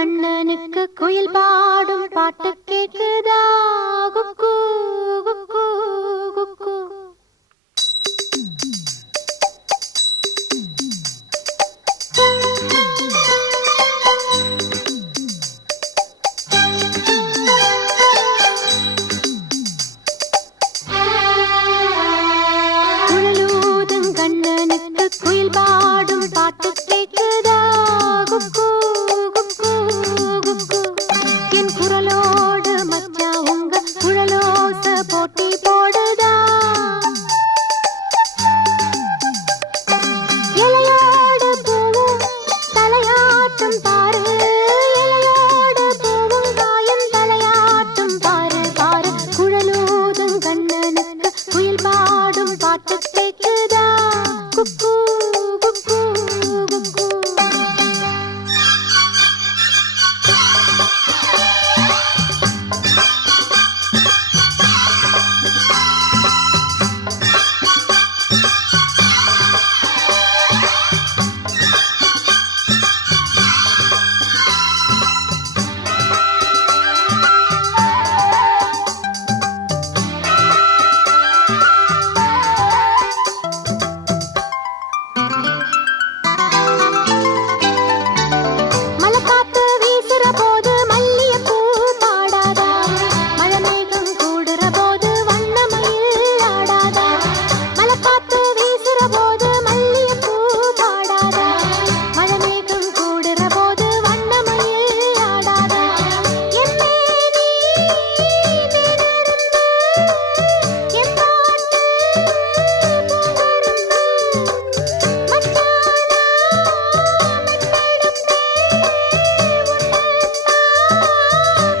கண்ணனுக்கு குயில் பாடும் பாட்டு கேக்குதா? குக்கு குக்கு குக்கு. குழலூதும் கண்ணனுக்கு குயில் பாடும் பாட்டு கேக்குதா? குக்கு குக்கு குக்கு. என் குரலோடு மச்சா உங்க குழலோச போட்டி போடுதா? இலையோடு பூவும் தலையாட்டும் பாரு, இலையோடு பூவும் காயும் தலையாட்டும் பாரு பாரு. குழலூதும் கண்ணனுக்கு குயில் பாடும் பாட்டு கேக்குதா? குக்கு குக்கு குக்கு. மலைக்காத்து வீசுற போது மல்லிகைப்பூ பாடாதா? மழைமேகம் கூடுற போது வண்ணமயில் ஆடாதா? மலைக்காத்து வீசுற போது மல்லிகைப்பூ பாடாதா? மழைமேகம் கூடுற போது வண்ணமயில் ஆடாதா? என் மேனி நிலரும்பு, என் பாட்டு பூங்கரும்பு. மச்சானா மெத்தெடுப்பே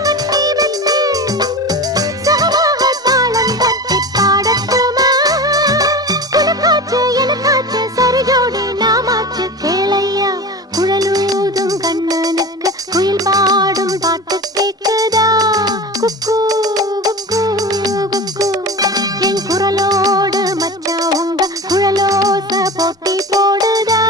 கட்டி வைத்து சகமாக தாளம் தட்டி பாடட்டுமா? உனக்காச்சு எனக்காச்சு சரி ஜோடி நாமாச்சு கேளையா? குழலூதும் கண்ணனுக்கு குயில் பாடும் பாட்டு கேக்குதா? குக்கு குக்கு குக்கு. என் குரலோடு மச்சா உங்க குழலோச போட்டி போடுதா?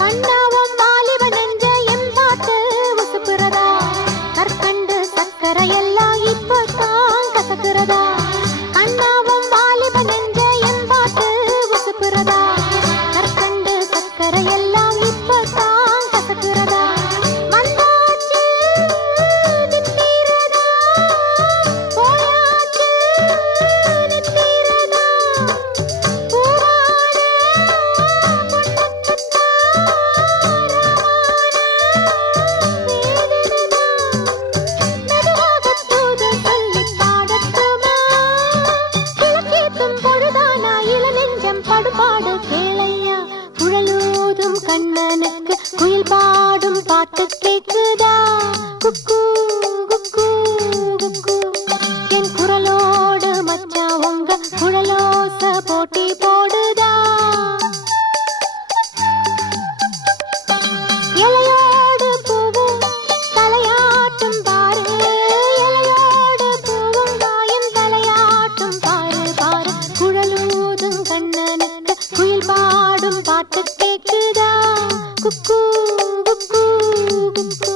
கண்ணாவும் வாலிப நெஞ்ச எம்பாட்டு உசுப்புறதா? கற்கண்டு சக்கரை எல்லாம் இப்பதான் கசக்குறதா? கண்ணாவும் வாலிப நெஞ்ச எம்பாட்டு உசுப்புறதா? கற்கண்டு சக்கரை எல்லாம் இப்பதான் கசக்குறதா? வந்தாச்சு நிற்கிறதா? போயாச்சு நிற்கிறதா? பூவான பொண்ணுக்குத்தான் மெதுவாக தூது சொல்லி பாடட்டுமா? கிழக்கேத்தும் பொழுதானா இள நெஞ்சம் படுபாடு கேளையா? குழலூதும் கண்ணனுக்கு குயில் பாடும் பாட்டு கேக்குதா? குக்கு குக்கு குக்கு. என் குரலோடு மச்சா உங்க குழலோச போட்டி போடுதா? இலையோடு பூவும் தலையாட்டும் பாரு, இலையோடு பூவும் காயும் தலையாட்டும் பாரு பாரு. குழலூதும் கண்ணனுக்கு குயில் பாடும் பாட்டு கேக்குதா? குக்கு குக்கு குக்கு.